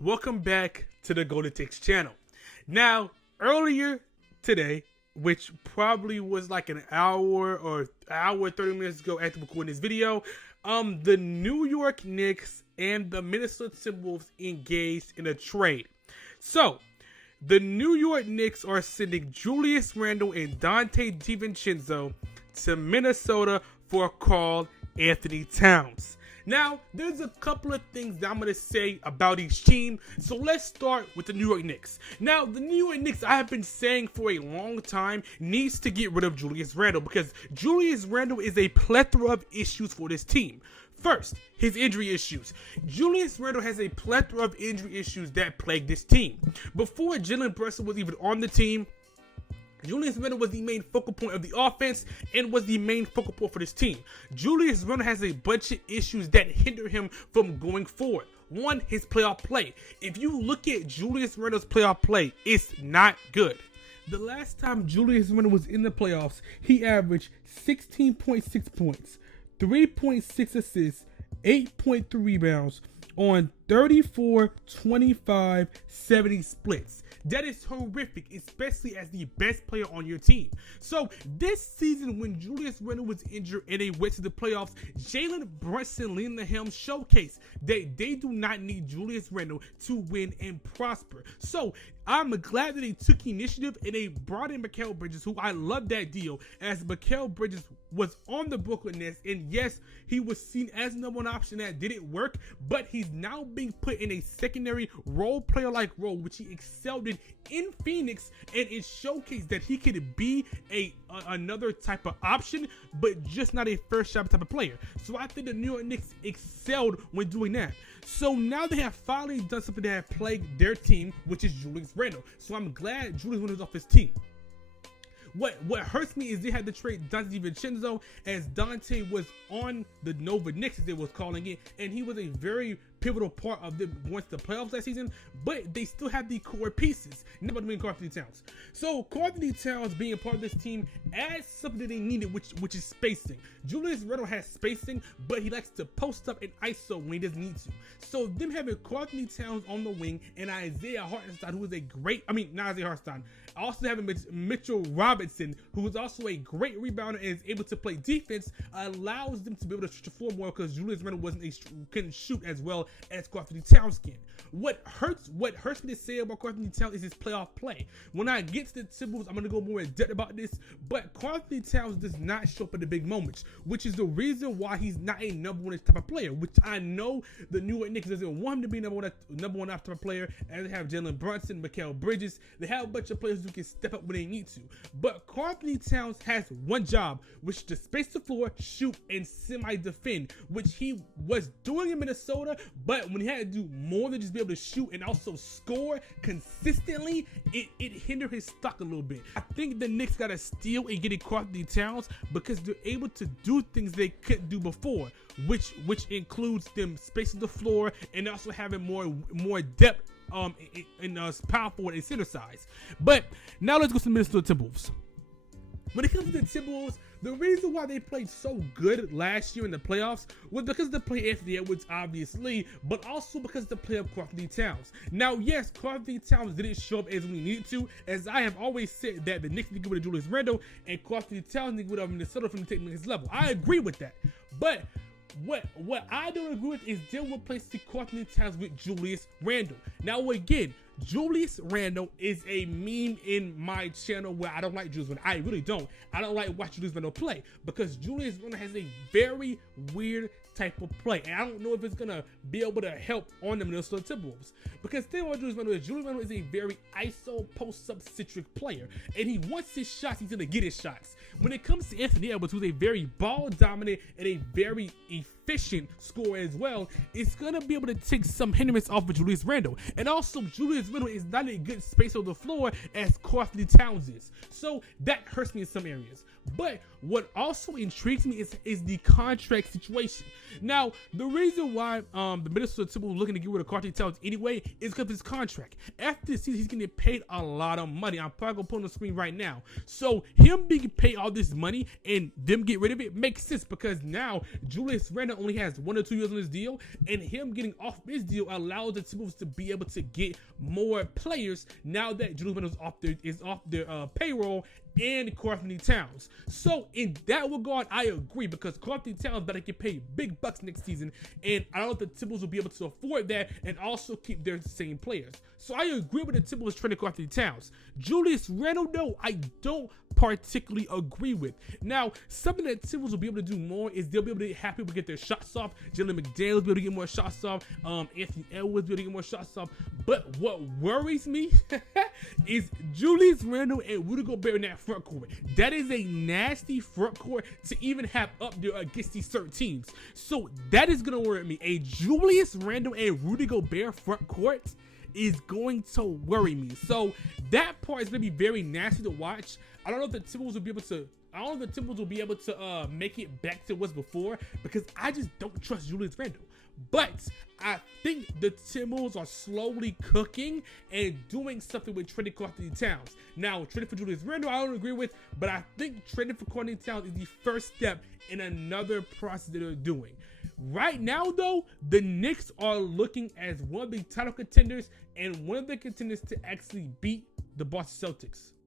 welcome back to the Golden Takes channel. Now, earlier today, which probably was like an hour or 30 minutes ago after recording this video, the New York Knicks and the Minnesota Timberwolves engaged in a trade. So, the New York Knicks are sending Julius Randle and Dante DiVincenzo to Minnesota for Karl Anthony Towns. Now, there's a couple of things that I'm going to say about each team, so let's start with the New York Knicks. Now, the New York Knicks, I have been saying for a long time, needs to get rid of Julius Randle because Julius Randle is a plethora of issues for this team. First, his injury issues. Julius Randle has a plethora of injury issues that plague this team. Before Jalen Brunson was even on the team, Julius Randle was the main focal point of the offense and was the main focal point for this team. Julius Randle has a bunch of issues that hinder him from going forward. One, his playoff play. If you look at Julius Randle's playoff play, it's not good. The last time Julius Randle was in the playoffs, he averaged 16.6 points, 3.6 assists, 8.3 rebounds on 34, 25, 70 splits. That is horrific, especially as the best player on your team. So this season, when Julius Randle was injured and they went to the playoffs, Jalen Brunson leading the helm showcased that they do not need Julius Randle to win and prosper. So I'm glad that they took initiative and they brought in Mikal Bridges, who I love that deal, as Mikal Bridges was on the Brooklyn Nets, and yes, he was seen as number one option that didn't work, but he's now being put in a secondary role player-like role, which he excelled in Phoenix, and it showcased that he could be another type of option, but just not a first shot type of player. So I think the New York Knicks excelled when doing that. So now they have finally done something that have plagued their team, which is Julius Randle. So I'm glad Julius Randle is off his team. What hurts me is they had to trade Dante DiVincenzo, as Dante was on the Nova Knicks, as they was calling it, and he was a very pivotal part of them going to the playoffs last season, but they still have the core pieces. Now about being Karl Anthony Towns. So Karl Anthony Towns being a part of this team adds something that they needed, which is spacing. Julius Randle has spacing, but he likes to post up and ISO when he doesn't need to. So them having Karl Anthony Towns on the wing and Isaiah Hartenstein, who is a great, not Isaiah Hartenstein, also having Mitchell Robinson, who is also a great rebounder and is able to play defense, allows them to be able to stretch the floor more because Julius Randle couldn't shoot as well as Karl Anthony Towns can. What hurts me to say about Karl Anthony Towns is his playoff play. When I get to the Timberwolves, I'm going to go more in depth about this, but Karl Anthony Towns does not show up at the big moments, which is the reason why he's not a number one type of player, which I know the New York Knicks doesn't want him to be number one type of player, as they have Jalen Brunson, Mikal Bridges. They have a bunch of players who can step up when they need to. But Karl Anthony Towns has one job, which is to space the floor, shoot, and semi-defend, which he was doing in Minnesota, but when he had to do more than just be able to shoot and also score consistently, it hindered his stock a little bit. I think the Knicks got to steal and get Karl Anthony Towns because they're able to do things they couldn't do before, which includes them spacing the floor and also having more depth in power forward and center size. But now let's go to the Minnesota Timberwolves. When it comes to the Timberwolves, the reason why they played so good last year in the playoffs was because of the play of Anthony Edwards, obviously, but also because of the play of Karl Anthony Towns. Now, yes, Karl Anthony Towns didn't show up as we needed to, as I have always said that the Knicks need to get rid of Julius Randle and Karl Anthony Towns need to get rid of Minnesota from taking his level. I agree with that, but what I don't agree with is them replacing Karl Anthony Towns with Julius Randle. Now again, Julius Randle is a meme in my channel where I don't like Julius Randle. I really don't. I don't like watching Julius Randle play because Julius Randle has a very weird type of play, and I don't know if it's gonna be able to help on the Minnesota Timberwolves. Because the thing about Julius Randle is a very ISO post-up centric player, and he wants his shots, he's gonna get his shots. When it comes to Anthony Edwards, who's a very ball dominant and a very efficient scorer as well, it's gonna be able to take some hindrance off of Julius Randle. And also, Julius Randle is not a good space on the floor as Karl Anthony Towns is, so that hurts me in some areas. But what also intrigues me is the contract situation. Now, the reason why the Minnesota Timberwolves looking to get rid of Karl Anthony Towns anyway is because of his contract. After this season, he's going to get paid a lot of money. I'm probably going to put on the screen right now. So him being paid all this money and them get rid of it makes sense because now Julius Randle of only has 1 or 2 years on his deal, and him getting off his deal allows the Timberwolves to be able to get more players now that Julius Randle is off their payroll, and Karl Anthony Towns. So in that regard, I agree, because Karl Anthony Towns better get paid big bucks next season, and I don't know if the Timberwolves will be able to afford that and also keep their same players. So I agree with the Timberwolves trading Karl Anthony Towns. Julius Randle, though, I don't particularly agree with. Now, something that Timberwolves will be able to do more is they'll be able to have people get their shots off. Jalen McDaniels will be able to get more shots off. Anthony Edwards will be able to get more shots off. But what worries me is Julius Randle and Rudy Gobert in that front court. That is a nasty front court to even have up there against these certain teams. So that is going to worry me. A Julius Randle and Rudy Gobert front court is going to worry me. So that part is going to be very nasty to watch. I don't know if the Timberwolves will be able to. I don't know if the Timberwolves will be able to make it back to what's before, because I just don't trust Julius Randle. But I think the Timberwolves are slowly cooking and doing something with trading Karl Anthony Towns. Now, trading for Julius Randle, I don't agree with, but I think trading for Karl Anthony Towns is the first step in another process that they're doing. Right now, though, the Knicks are looking as one of the title contenders and one of the contenders to actually beat the Boston Celtics.